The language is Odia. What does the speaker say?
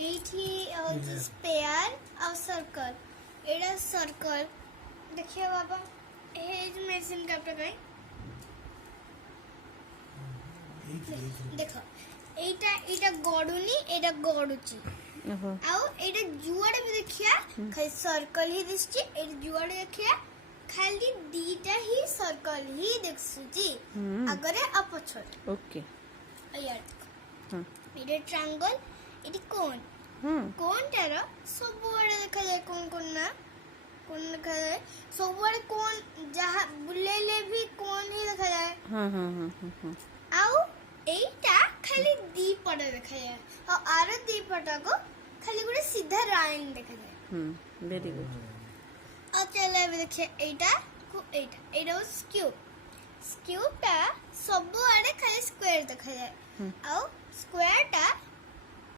এইটি হচ্ছে স্পেয়ার আর সার্কেল এটা সার্কেল দেখিয়ে বাবা এই যে মেশিন কাপটা কই দেখো এইটা এটা গড়ুনি এটা গড়ুচি ଆଉ ଏଇଟା ଯୁଆଡେ ବି ଦେଖିଆ ଖାଲି ସର୍କଲ ହିଁ ଦିଶୁଛି ଏଇଟା ଯୁଆଡେ ଦେଖିଆ ଖାଲି ଦିଟା ହିଁ ସର୍କଲ ହିଁ ଦିଶୁଛି ଆଗରେ ଆଉ ପଛରେ ओके ଏଇଟା ଟ୍ରାଙ୍ଗଲ ଏଇଟି କୋନ୍ କୋନ୍ଟାର ସବୁଆଡେ ଦେଖାଯାଏ କୋନ୍ ଦେଖାଯାଏ ସବୁଆଡେ କୋନ୍ ଯାହା ବୁଲେଇଲେ ବି କୋନ୍ ହିଁ ଦେଖାଯାଏ ଆଉ ଏଇଟା ଖାଲି ଦି ପଟ ଦେଖାଯାଏ ଆଉ ଆର ଦି ପଟକୁ ଖାଲି ଗୋଟେ ସିଧା ଲାଇନ ଦେଖାଯାଏ वेरी गुड ଆଉ ଚାଲ ଏବେ ଦେଖିବା ଏଇଟା ହଉଛି ସ୍କ୍ୟୁବଟା ସବୁଆଡେ ଖାଲି ସ୍କୋୟାର ଦେଖାଯାଏ ଆଉ ସ୍କୋୟାରଟା